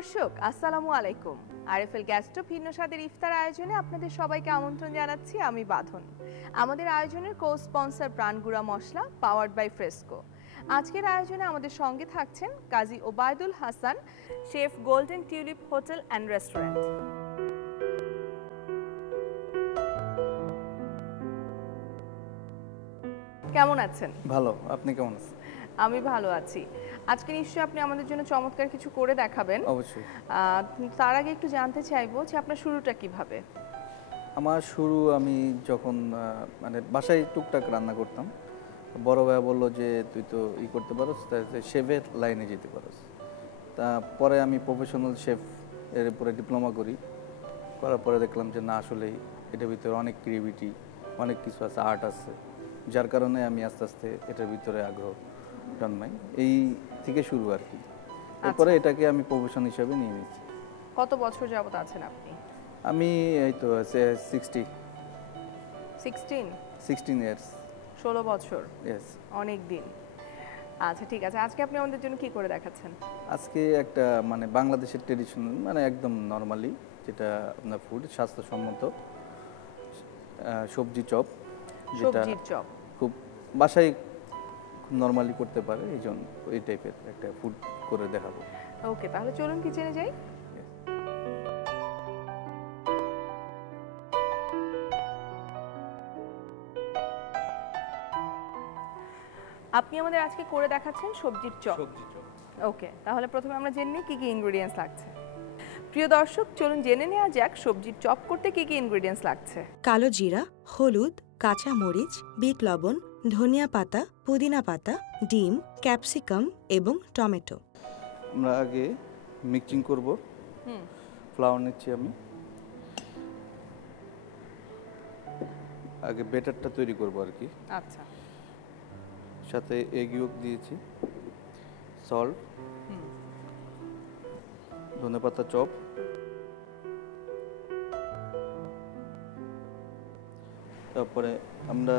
দর্শক আসসালামু আলাইকুম। আরএফএল গ্যাস স্টোভ ভিন্ন স্বাদের ইফতার আয়োজনে আপনাদের সবাইকে আমন্ত্রণ জানাচ্ছি। আমি বাঁধন। আমাদের আয়োজনের কো স্পন্সর প্রাণগুড়া মশলা পাওয়ার্ড বাই ফ্রেস্কো। আজকের আয়োজনে আমাদের সঙ্গে থাকছেন Kazi Obaidul Hasan, chef, Golden Tulip hotel and restaurant. কেমন আছেন? ভালো, আপনি কেমন আছেন? আমি ভালো আছি। আজকে নিশ্চয়ই আপনি আমাদের জন্য চমৎকার কিছু করে দেখাবেন। অবশ্যই। তার আগে একটু জানতে চাইবো যে আপনার শুরুটা কিভাবে? আমার শুরু আমি যখন মানে বাসায় টুকটাক রান্না করতাম, বড় ভাই বললো যে তুই তো করতে পারোস, শেফের লাইনে যেতে পারোস। তারপরে আমি প্রফেশনাল শেফ এর উপরে ডিপ্লোমা করার পরে দেখলাম যে না, আসলেই এটার ভিতরে অনেক ক্রিয়েটিভিটি, অনেক কিছু আছে, আর্ট আছে, যার কারণে আমি আস্তে আস্তে এটার ভিতরে আগ্রহ জন্মাই। এই থেকে শুরু আর কি। এরপরে এটাকে আমি প্রফেশন হিসাবে নিয়ে নিয়েছি। কত বছর যাবত আছেন আপনি? আমি এই তো 16 ইয়ার্স। 16 বছর। ইয়েস, অনেক দিন। আচ্ছা ঠিক আছে, আজকে আপনি আমাদের জন্য কি করে দেখাচ্ছেন? আজকে একটা মানে বাংলাদেশের ট্রেডিশনাল, মানে একদম নরমালি যেটা আপনার ফুড, স্বাস্থ্যসম্মত সবজি চপ, যেটা খুব বাসায় খুব নরমালি করতে পারে, এই জন্য এই টাইপের একটা ফুড করে দেখাবো। ওকে, তাহলে চলুন কিচেনে যাই। আপনি আমাদের আজকে করে দেখাচ্ছেন সবজির চপ। ওকে, তাহলে প্রথমে আমরা জেনে নিই কি কি ইনগ্রেডিয়েন্টস লাগছে। প্রিয় দর্শক, চলুন জেনে নেওয়া যাক সবজির চপ করতে কি কি ইনগ্রেডিয়েন্টস লাগছে। কালো জিরা, হলুদ, কাঁচা মরিচ, বিট লবণ, ধনিয়া পাতা, পুদিনা পাতা, ডিম, ক্যাপসিকাম এবং টমেটো। আমরা আগে মিক্সিং করব। ফ্লাওয়ার নিচ্ছি আমি, আগে ব্যাটারটা তৈরি করব আর কি। আচ্ছা, সাথে এগ ইয়ক দিয়েছি, সল্ট, ধনেপাতা চপ, তারপরে আমরা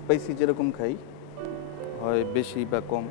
স্পাইসি যেরকম খাই, হয় বেশি বা কম,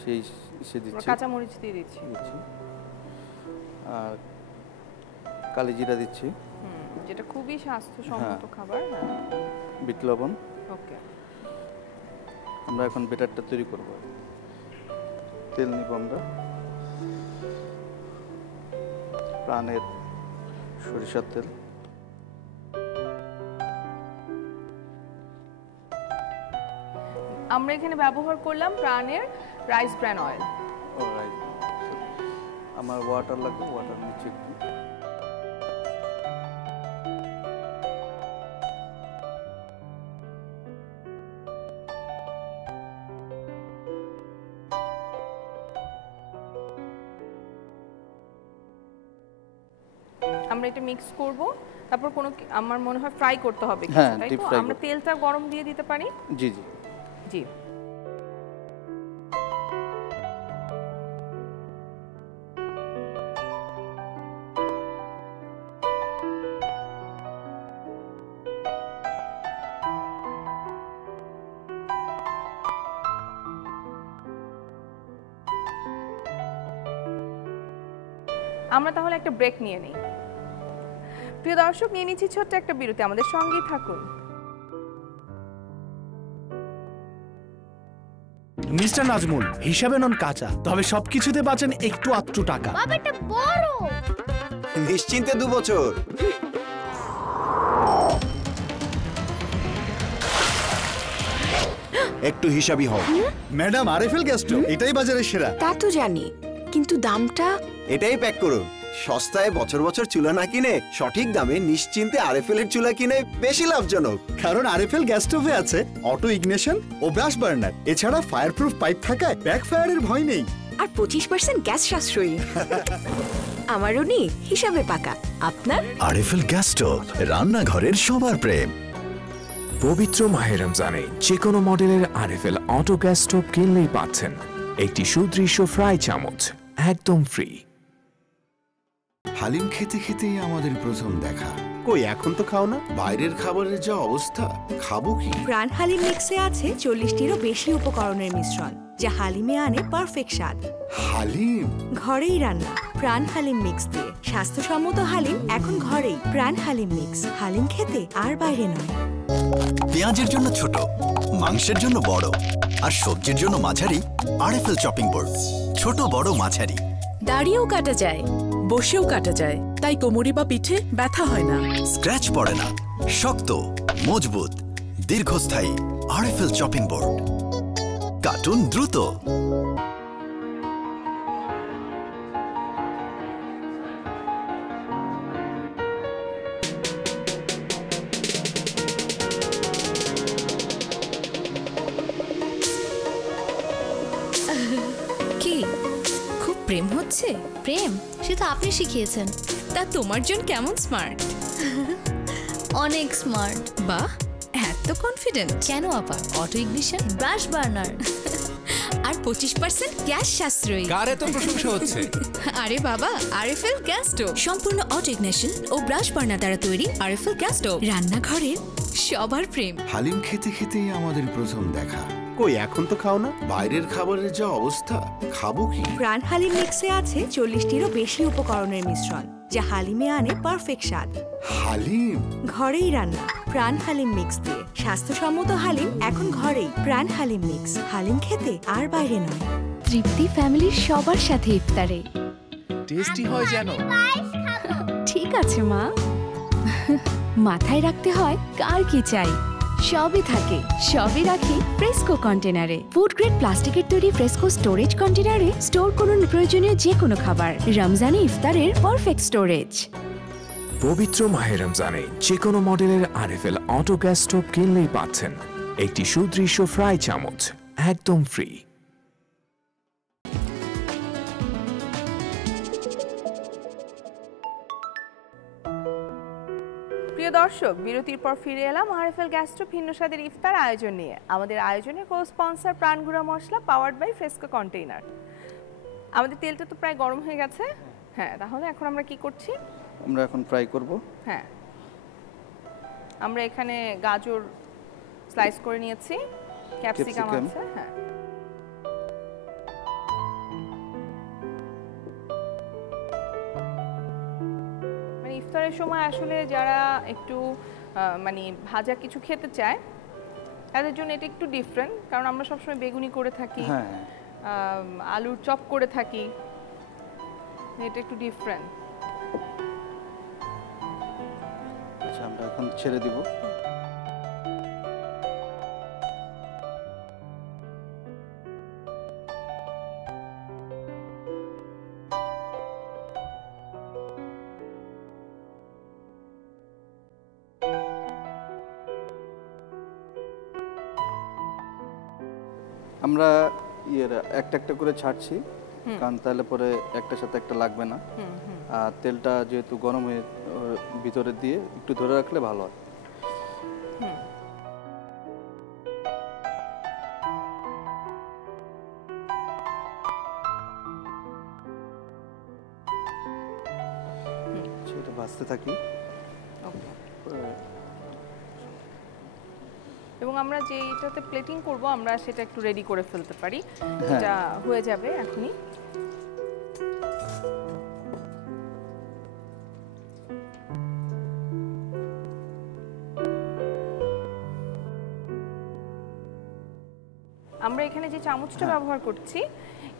সেই সে দিচ্ছি। কাঁচা মরিচ দিয়ে দিচ্ছি, আর কালি জিরা দিচ্ছি, যেটা খুবই স্বাস্থ্যসম্মত খাবার। বিট লবণ। ওকে, আমরা এখন ব্যাটারটা তৈরি করব। তেল নিব আমরা, প্রাণের সরিষার তেল। আমরা এখানে ব্যবহার করলাম প্রাণের রাইস ব্র্যান অয়েল। অলরাইট, আমার ওয়াটার লাগবে, ওয়াটার নিচ্ছি একটু। আমরা এটা মিক্স করব, তারপর কোনো আমার মনে হয় ফ্রাই করতে হবে কিছু, হ্যাঁ, তাই ডিপ তো? ফ্রাই। আমরা তেলটা গরম দিয়ে দিতে পারি? জি জি জি। আমরা তাহলে একটা ব্রেক নিয়ে নিই। প্রিয় দর্শক, নিয়ে নিচ্ছি ছোট্ট একটা বিরতি, আমাদের সঙ্গেই থাকুন। মিস্টার নাজমুল, হিসাবে নন কাঁচা, তবে সবকিছুতে বাঁচেন একটু আধটু টাকা। বাবাটা বড়, নিশ্চিন্তে 2 বছর। একটু হিসাবই হও। ম্যাডাম, আরএফএল গ্যাস স্টোভ এটাই বাজারের সেরা। তা তো জানি, কিন্তু দামটা? এটাই প্যাক করুন। সস্তায় বছর বছর চুলা না কিনে সঠিক দামে নিশ্চিন্তে আরএফএল এর চুলা কিনে বেশি লাভজনক। কারণ আরএফএল গ্যাস স্টোভে আছে অটো ইগনিশন ও ব্রাশ বার্নার, এছাড়া ফায়ারপ্রুফ পাইপ থাকায় ব্যাক ফায়ারের ভয় নেই। আর 25% গ্যাস সাশ্রয়ী। আমারও নি হিসাবে পাকা। আপনার? আরএফএল গ্যাস স্টোভ, রান্নাঘরের সবার প্রেম। পবিত্র মাহে রমজানে যে কোনো মডেলের আরএফএল অটো গ্যাস স্টোভ কিনলেই পাচ্ছেন একটি সুদৃশ্য ফ্রাই চামচ, একদম ফ্রি। হালিম খেতে খেতেই আমাদের প্রথম দেখা। কই এখন তো খাও না? বাইরের খাবারের যা অবস্থা, খাবো কি? প্রাণ হালিম মিক্সে আছে 40টিরও বেশি উপকরণের মিশ্রণ, যা হালিমে আনে পারফেক্ট স্বাদ। হালিম ঘরেই রান্না প্রাণ হালিম মিক্স দিয়ে। স্বাস্থ্যসম্মত হালিম এখন ঘরেই। প্রাণ হালিম মিক্স, হালিম খেতে আর বাইরে নয়। পেঁয়াজের জন্য ছোট, মাংসের জন্য বড়, আর সবজির জন্য মাঝারি আরএফএল চপিং বোর্ড। ছোট বড় মাঝারি, দাঁড়িয়েও কাটা যায়, বসেও কাটা যায়, তাই কোমরে বা পিঠে ব্যথা হয় না। স্ক্র্যাচ পড়ে না, শক্ত মজবুত দীর্ঘস্থায়ী আরএফএল চপিং বোর্ড। কাটুন দ্রুত। কি খুব প্রেম হচ্ছে? প্রেম সে তো আপনি শিখিয়েছেন। তা তোমার জন কেমন স্মার্ট? অনেক স্মার্ট। বাহ, এত কনফিডেন্ট কেন আপা? অটো ইগনিশন, ব্রাশ বার্নার আর 25% গ্যাস সাশ্রয়ী। কার এত প্রশংসা হচ্ছে? আরে বাবা, আরএফএল গ্যাস স্টোভ। সম্পূর্ণ অটো ইগনিশন ও ব্রাশ বার্নার দ্বারা তৈরি আরএফএল গ্যাস স্টোভ, রান্নাঘরের সবার প্রেম। হালিম খেতে খেতেই আমাদের প্রথম দেখা। কই এখন তো খাও না? বাইরের খাবারের যা অবস্থা, খাবো কি? প্রাণ হালিম মিক্সে আছে 40টিরও বেশি উপকরণের মিশ্রণ, যা হালিমে আনে পারফেক্ট স্বাদ। হালিম ঘরেই রান্না প্রাণ হালিম মিক্স দিয়ে। স্বাস্থ্যসম্মত হালিম এখন ঘরেই। প্রাণ হালিম মিক্স, হালিম খেতে আর বাইরে নয়। তৃপ্তি ফ্যামিলির সবার সাথে ইফতারে। টেস্টি হয় যেন। ঠিক আছে মা, মাথায় রাখতে হয় কার কি চাই। সবই থাকে, সবই রাখি ফ্রেস্কো কন্টেনারে। ফুড গ্রেড প্লাস্টিকের তৈরি ফ্রেস্কো স্টোরেজ কন্টেনারে স্টোর করুন প্রয়োজনীয় যে কোনো খাবার। রমজানে ইফতারের পারফেক্ট স্টোরেজ। পবিত্র মাহে রমজানে যে কোনো মডেলের আরএফএল অটো গ্যাস স্টোভ কিনলেই পাচ্ছেন একটি সুদৃশ্য ফ্রাই চামচ, একদম ফ্রি। প্রিয় দর্শক, বিরতির পর ফিরে এলাম আরএফএল গ্যাস স্টোভ ভিন্ন স্বাদের ইফতার আয়োজন নিয়ে। আমাদের আয়োজনের কো স্পন্সর প্রাণগুড়া মশলা, পাওয়ার্ড বাই ফ্রেস্কো কন্টেইনার। আমাদের তেলটা তো প্রায় গরম হয়ে গেছে। হ্যাঁ, তাহলে এখন আমরা কি করছি? আমরা এখন ফ্রাই করব। হ্যাঁ, আমরা এখানে গাজর স্লাইস করে নিয়েছি, ক্যাপসিকাম আছে। হ্যাঁ, মানে ইফতারের সময় আসলে যারা একটু মানে ভাজা কিছু খেতে চায় তাদের জন্য এটা একটু ডিফারেন্ট, কারণ আমরা সবসময় বেগুনি করে থাকি, আলুর চপ করে থাকি। এটা একটু ডিফারেন্ট। আচ্ছা, আমরা এখন ছেড়ে দিব। আমরা একটা একটা করে ছাড়ছি, কারণ তাহলে পরে একটার সাথে একটা লাগবে না। আর তেলটা যেহেতু গরম হয়ে ভিতরে দিয়ে একটু ধরে রাখলে ভালো হয়। সেটা ভাজতে থাকি। এবং আমরা যেটাতে প্লেটিং করব আমরা সেটা একটু রেডি করে ফেলতে পারি। এটা হয়ে যাবে এখনই। আমরা এখানে যে চামচটা ব্যবহার করছি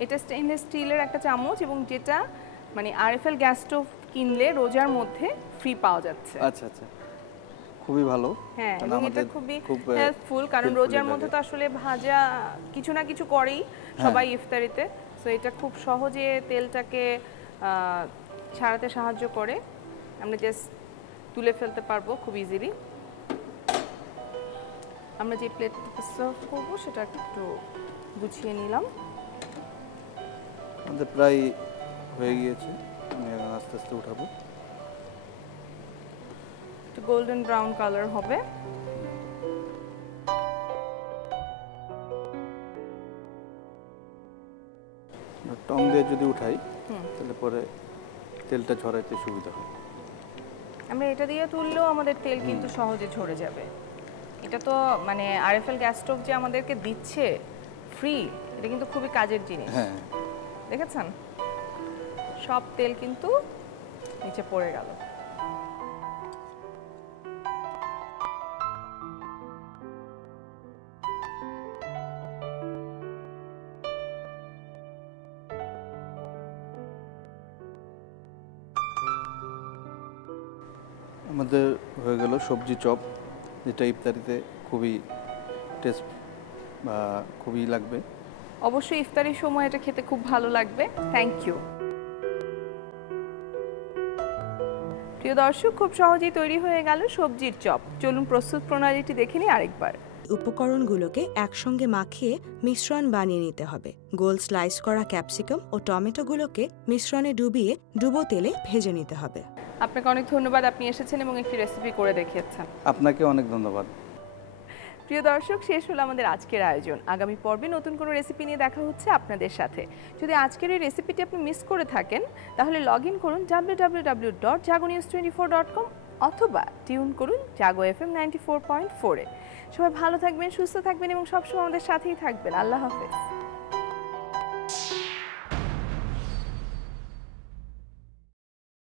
এটা স্টেইনলেস স্টিলের একটা চামচ, এবং যেটা মানে আরএফএল গ্যাস স্টোভ কিনলে রোজার মধ্যে ফ্রি পাওয়া যাচ্ছে। আচ্ছা আচ্ছা, খুবই ভালো। হ্যাঁ, এবং এটা খুবই হেল্পফুল, কারণ রোজার মধ্যে তো আসলে ভাজা কিছু না কিছু করেই সবাই ইফতারিতে। সো এটা খুব সহজে তেলটাকে ছাড়াতে সাহায্য করে। আমরা জাস্ট তুলে ফেলতে পারবো খুব ইজিলি। আমরা যে প্লেটটাতে সার্ভ করব সেটা একটু গুছিয়ে নিলাম। আমাদের প্রায় হয়ে গিয়েছে, আমি আস্তে আস্তে উঠাবো। একটু গোল্ডেন ব্রাউন কালার হবে। টং দিয়ে যদি উঠাই তাহলে পরে তেলটা ঝরাইতে সুবিধা হয়। আমরা এটা দিয়ে তুললেও আমাদের তেল কিন্তু সহজে ঝরে যাবে। এটা তো মানে আরএফএল গ্যাস স্টোভ যে আমাদেরকে দিচ্ছে ফ্রি, এটা কিন্তু খুবই কাজের জিনিস। হ্যাঁ, দেখেছেন সব তেল কিন্তু নিচে পড়ে গেল। আমাদের হয়ে গেল সবজি চপ, যেটা ইফতারিতে খুবই টেস্ট বা খুবই লাগবে। অবশ্যই ইফতারির সময় এটা খেতে খুব ভালো লাগবে। Thank you. প্রিয় দর্শক, খুব সহজেই তৈরি হয়ে গেল সবজির চপ। চলুন প্রস্তুত প্রণালীটি দেখে নিই আরেকবার। উপকরণগুলোকে একসঙ্গে মাখিয়ে মিশ্রণ বানিয়ে নিতে হবে। গোল স্লাইস করা ক্যাপসিকাম ও টমেটোগুলোকে মিশ্রণে ডুবিয়ে ডুবো তেলে ভেজে নিতে হবে। আপনাকে অনেক ধন্যবাদ, আপনি এসেছেন এবং একটি রেসিপি করে দেখিয়েছেন। আপনাকে অনেক ধন্যবাদ। প্রিয় দর্শক, শেষ হলো আমাদের আজকের আয়োজন। আগামী পর্বে নতুন কোনো রেসিপি নিয়ে দেখা হচ্ছে আপনাদের সাথে। যদি আজকের এই রেসিপিটি আপনি মিস করে থাকেন তাহলে লগ ইন করুন www.jagonews24.com অথবা টিউন করুন জাগো FM 94.4-এ। সবাই ভালো থাকবেন, সুস্থ থাকবেন এবং সবসময় আমাদের সাথেই থাকবেন। আল্লাহ হাফেজ।